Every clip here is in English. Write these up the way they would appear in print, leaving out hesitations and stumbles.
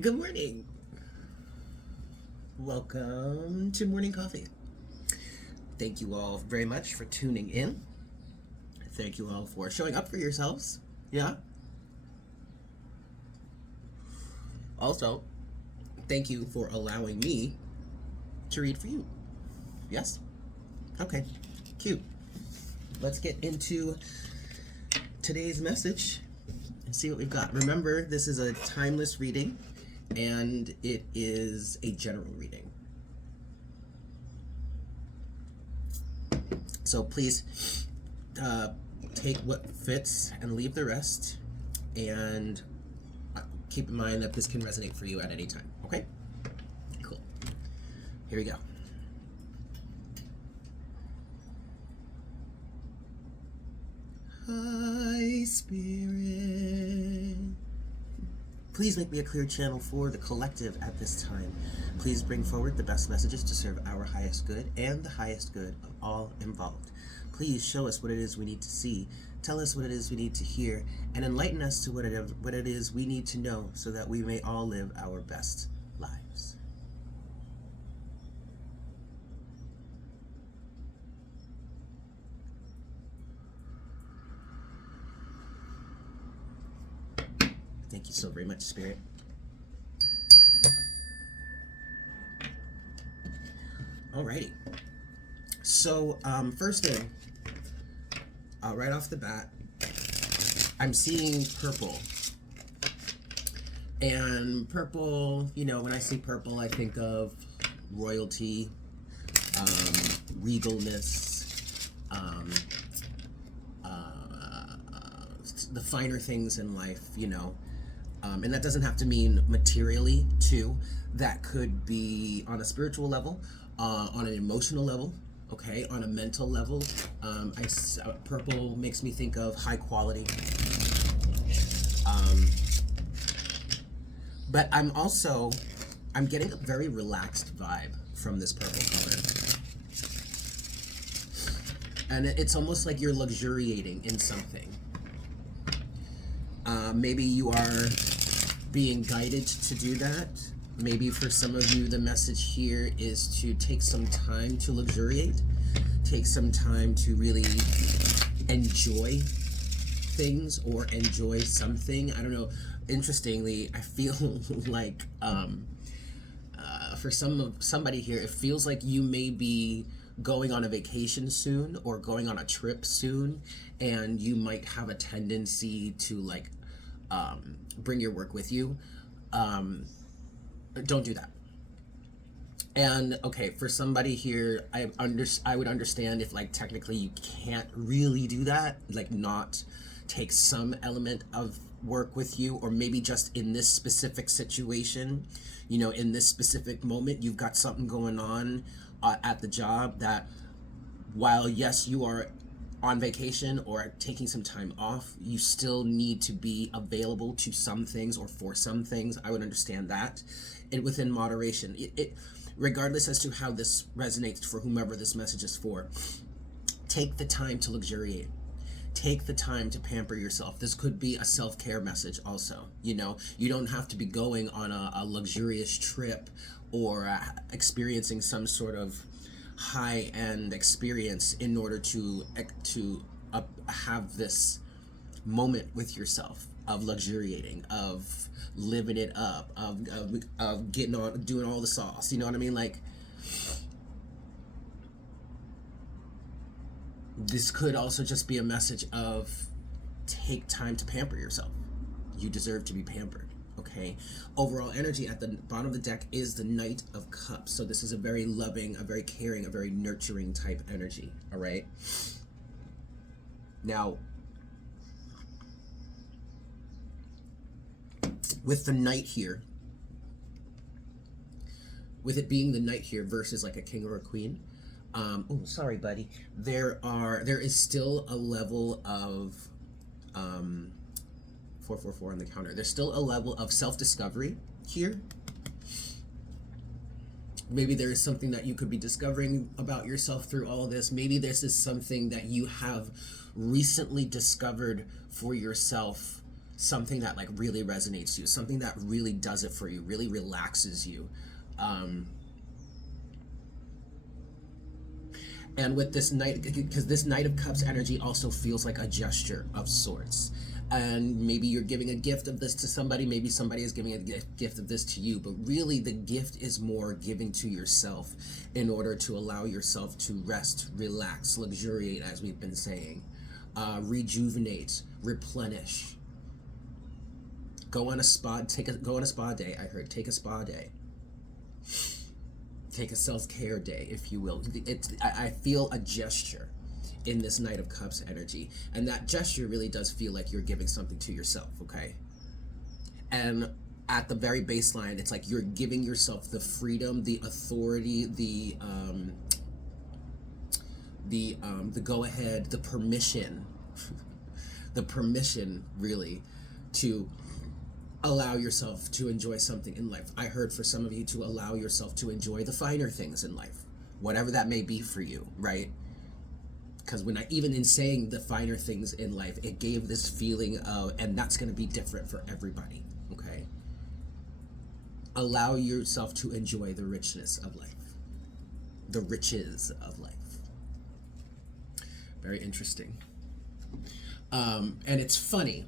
Good morning. Welcome to Morning Coffee. Thank you all very much for tuning in. Thank you all for showing up for yourselves. Yeah. Also, thank you for allowing me to read for you. Yes? Okay. Cute. Let's get into today's message and see what we've got. Remember, this is a timeless reading and it is a general reading. So please take what fits and leave the rest, and keep in mind that this can resonate for you at any time. Okay? Cool. Here we go. Hi, Spirit. Please make me a clear channel for the collective at this time. Please bring forward the best messages to serve our highest good and the highest good of all involved. Please show us what it is we need to see, tell us what it is we need to hear, and enlighten us to what it is we need to know so that we may all live our best lives. Thank you so very much, Spirit. Alrighty. So, first thing, right off the bat, I'm seeing purple. And purple, when I see purple, I think of royalty, regalness, the finer things in life, and that doesn't have to mean materially, too. That could be on a spiritual level, on an emotional level, okay, on a mental level. Purple makes me think of high quality. But I'm getting a very relaxed vibe from this purple color. And it's almost like you're luxuriating in something. Maybe you are being guided to do that. Maybe for some of you, the message here is to take some time to luxuriate, take some time to really enjoy things or enjoy something. I don't know. Interestingly, I feel like for somebody here, it feels like you may be going on a vacation soon or going on a trip soon, and you might have a tendency to bring your work with you. Don't do that. And okay, for somebody here, I would understand if technically you can't really do that, not take some element of work with you, or maybe just in this specific situation, in this specific moment, you've got something going on at the job that, while yes, you are on vacation or taking some time off, you still need to be available to some things or for some things. I would understand that, and within moderation. It regardless as to how this resonates for whomever this message is for, take the time to luxuriate. Take the time to pamper yourself. This could be a self-care message also. You don't have to be going on a luxurious trip or experiencing some sort of high-end experience in order to have this moment with yourself of luxuriating, of living it up, of getting on, doing all the sauce. You know what I mean? This could also just be a message of take time to pamper yourself. You deserve to be pampered. Okay. Overall energy at the bottom of the deck is the Knight of Cups. So this is a very loving, a very caring, a very nurturing type energy. All right. Now, with the Knight here, with it being the Knight here versus a king or a queen, oh, sorry, buddy. There is still a level of 444 on the counter. There's still a level of self-discovery here. Maybe there is something that you could be discovering about yourself through all of this. Maybe this is something that you have recently discovered for yourself something that like really resonates to you, something that really does it for you, really relaxes you. And with this Knight, because this Knight of Cups energy also feels like a gesture of sorts. And maybe you're giving a gift of this to somebody, maybe somebody is giving a gift of this to you, but really the gift is more giving to yourself in order to allow yourself to rest, relax, luxuriate, as we've been saying, rejuvenate, replenish. Go on a spa day. I heard, take a spa day. Take a self-care day, if you will. I feel a gesture in this Knight of Cups energy, and that gesture really does feel like you're giving something to yourself, okay? And at the very baseline, it's like you're giving yourself the freedom, the authority, the go-ahead, the permission, the permission, really, to allow yourself to enjoy something in life. I heard for some of you to allow yourself to enjoy the finer things in life, whatever that may be for you, right? Because even in saying the finer things in life, it gave this feeling of, and that's going to be different for everybody, okay? Allow yourself to enjoy the richness of life, the riches of life. Very interesting. And it's funny,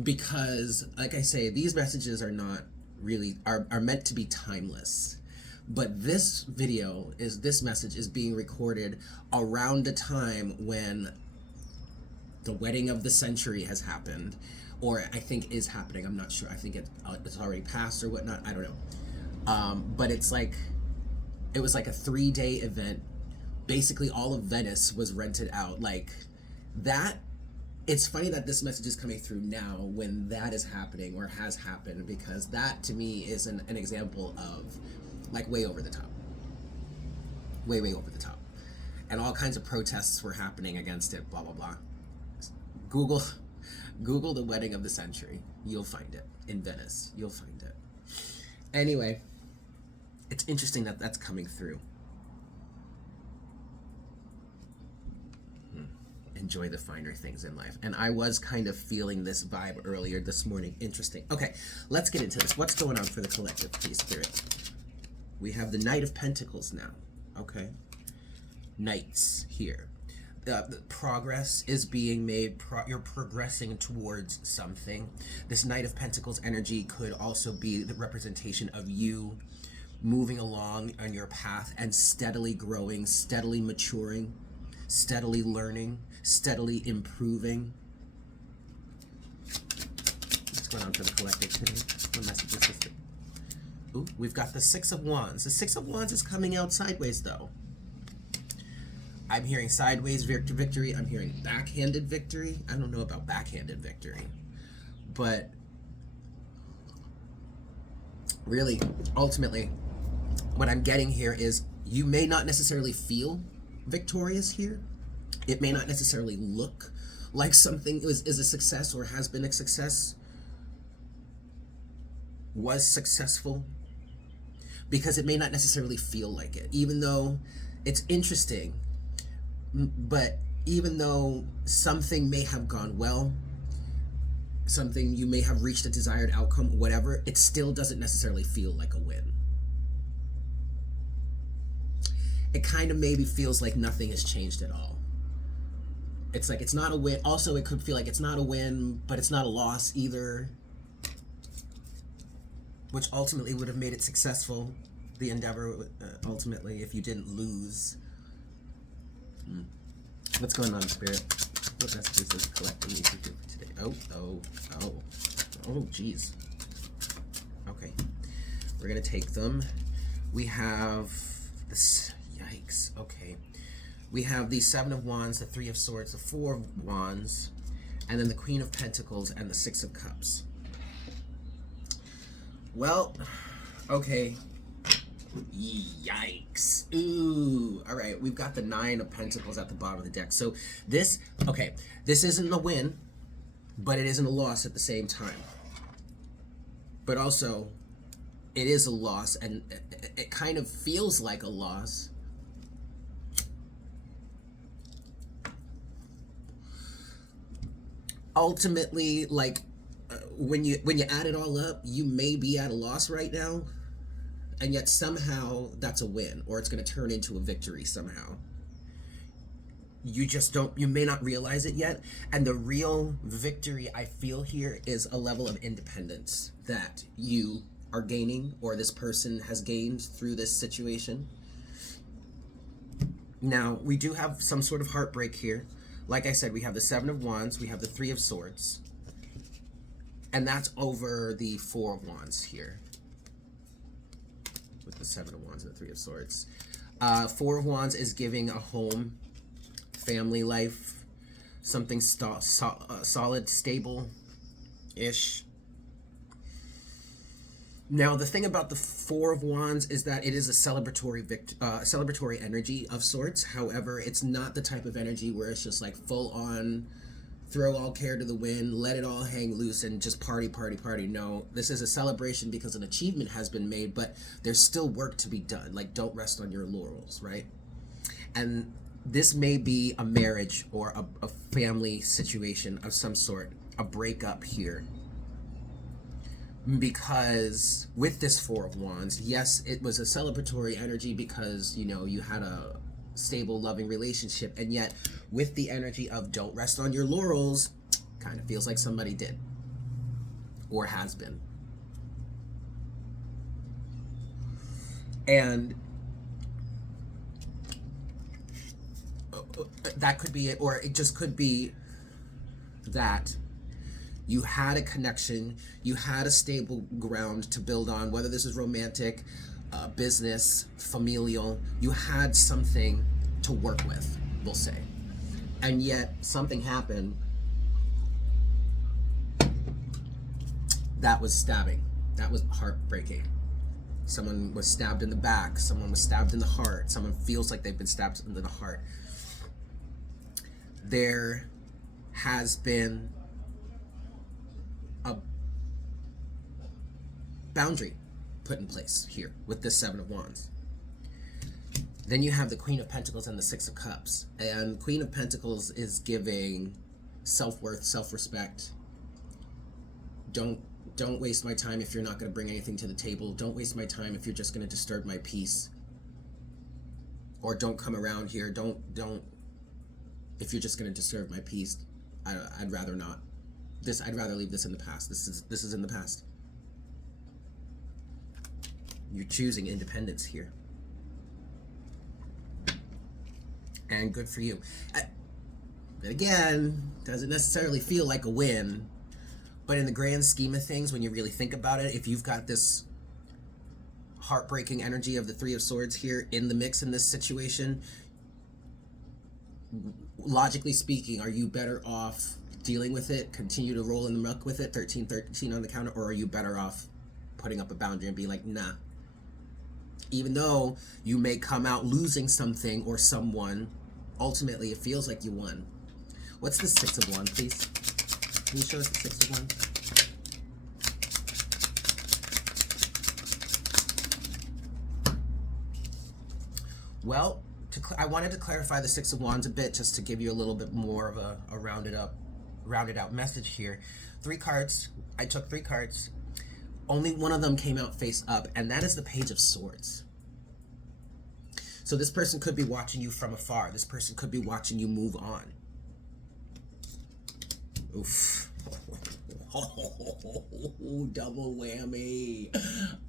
because like I say, these messages are not really are meant to be timeless, but this message is being recorded around a time when the wedding of the century has happened, or I think is happening. I'm not sure. I think it's already passed or whatnot. I don't know. But it was like a 3-day event. Basically all of Venice was rented out, like that. It's funny that this message is coming through now when that is happening or has happened, because that to me is an example of like way over the top. Way over the top. And all kinds of protests were happening against it, blah, blah, blah. Google the wedding of the century. You'll find it. In Venice. You'll find it. Anyway, it's interesting that that's coming through. Enjoy the finer things in life. And I was kind of feeling this vibe earlier this morning. Interesting. Okay, let's get into this. What's going on for the collective, please, Spirit? We have the Knight of Pentacles now. Okay. Knights here. The progress is being made. You're progressing towards something. This Knight of Pentacles energy could also be the representation of you moving along on your path and steadily growing, steadily maturing, steadily learning, steadily improving. What's going on for the collective today? What message is this? Ooh, we've got the Six of Wands. The Six of Wands is coming out sideways, though. I'm hearing sideways victory. I'm hearing backhanded victory. I don't know about backhanded victory, but really, ultimately, what I'm getting here is you may not necessarily feel victorious here. It may not necessarily look like something is a success or has been a success, was successful, because it may not necessarily feel like it, even though it's interesting. But even though something may have gone well, something you may have reached a desired outcome, whatever, it still doesn't necessarily feel like a win. It kind of maybe feels like nothing has changed at all. It's like it's not a win. Also, it could feel like it's not a win, but it's not a loss either, which ultimately would have made it successful, the endeavor, ultimately, if you didn't lose. What's going on, Spirit? What messages is collecting you for today? Oh, geez. Okay, we're gonna take them. We have this. Yikes. Okay. We have the Seven of Wands, the Three of Swords, the Four of Wands, and then the Queen of Pentacles and the Six of Cups. Well, okay. Yikes. Ooh. All right, we've got the Nine of Pentacles at the bottom of the deck. So this isn't a win, but it isn't a loss at the same time. But also, it is a loss, and it kind of feels like a loss. ultimately, like, when you add it all up, you may be at a loss right now, and yet somehow that's a win, or it's going to turn into a victory somehow. You just don't, you may not realize it yet. And the real victory I feel here is a level of independence that you are gaining, or this person has gained through this situation. Now, we do have some sort of heartbreak here. Like I said, we have the Seven of Wands, we have the Three of Swords, and that's over the Four of Wands here, with the Seven of Wands and the Three of Swords. Four of Wands is giving a home, family life, something solid, stable-ish. Now, the thing about the Four of Wands is that it is a celebratory energy of sorts. However, it's not the type of energy where it's just like full on, throw all care to the wind, let it all hang loose, and just party, party, party. No, this is a celebration because an achievement has been made, but there's still work to be done. Like, don't rest on your laurels, right? And this may be a marriage or a family situation of some sort, a breakup here. Because with this Four of Wands, yes, it was a celebratory energy because, you know, you had a stable, loving relationship, and yet with the energy of don't rest on your laurels, kind of feels like somebody did or has been. And that could be it, or it just could be that you had a connection, you had a stable ground to build on, whether this is romantic, business, familial, you had something to work with, we'll say. And yet something happened that was stabbing, that was heartbreaking. Someone was stabbed in the back, someone was stabbed in the heart, someone feels like they've been stabbed in the heart. There has been a boundary put in place here with this Seven of Wands. Then you have the Queen of Pentacles and the Six of Cups. And Queen of Pentacles is giving self-worth, self-respect. Don't waste my time if you're not going to bring anything to the table. Don't waste my time if you're just going to disturb my peace. Or don't come around here. Don't if you're just going to disturb my peace. I'd rather not. I'd rather leave this in the past. This is in the past. You're choosing independence here. And good for you. But again, doesn't necessarily feel like a win. But in the grand scheme of things, when you really think about it, if you've got this heartbreaking energy of the Three of Swords here in the mix in this situation, logically speaking, are you better off dealing with it, continue to roll in the muck with it, 13-13 on the counter, or are you better off putting up a boundary and being like, nah? Even though you may come out losing something or someone, ultimately it feels like you won. What's the Six of Wands, please? Can you show us the Six of Wands? Well, I wanted to clarify the Six of Wands a bit, just to give you a little bit more of a rounded out message here. 3 cards. I took 3 cards. Only one of them came out face up, and that is the Page of Swords. So this person could be watching you from afar. This person could be watching you move on. Oof. Double whammy.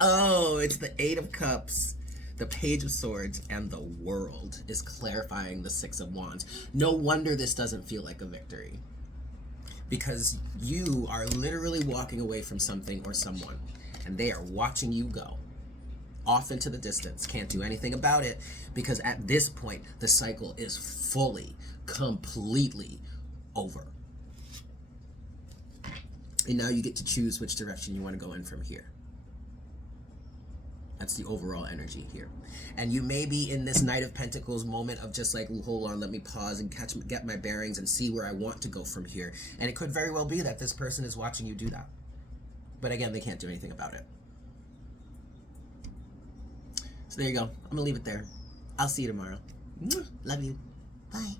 Oh, it's the Eight of Cups, the Page of Swords, and the World is clarifying the Six of Wands. No wonder this doesn't feel like a victory. Because you are literally walking away from something or someone, and they are watching you go off into the distance. Can't do anything about it, because at this point, the cycle is fully, completely over. And now you get to choose which direction you want to go in from here. That's the overall energy here. And you may be in this Knight of Pentacles moment of just like, hold on, let me pause and get my bearings and see where I want to go from here. And it could very well be that this person is watching you do that. But again, they can't do anything about it. So there you go. I'm going to leave it there. I'll see you tomorrow. Love you. Bye.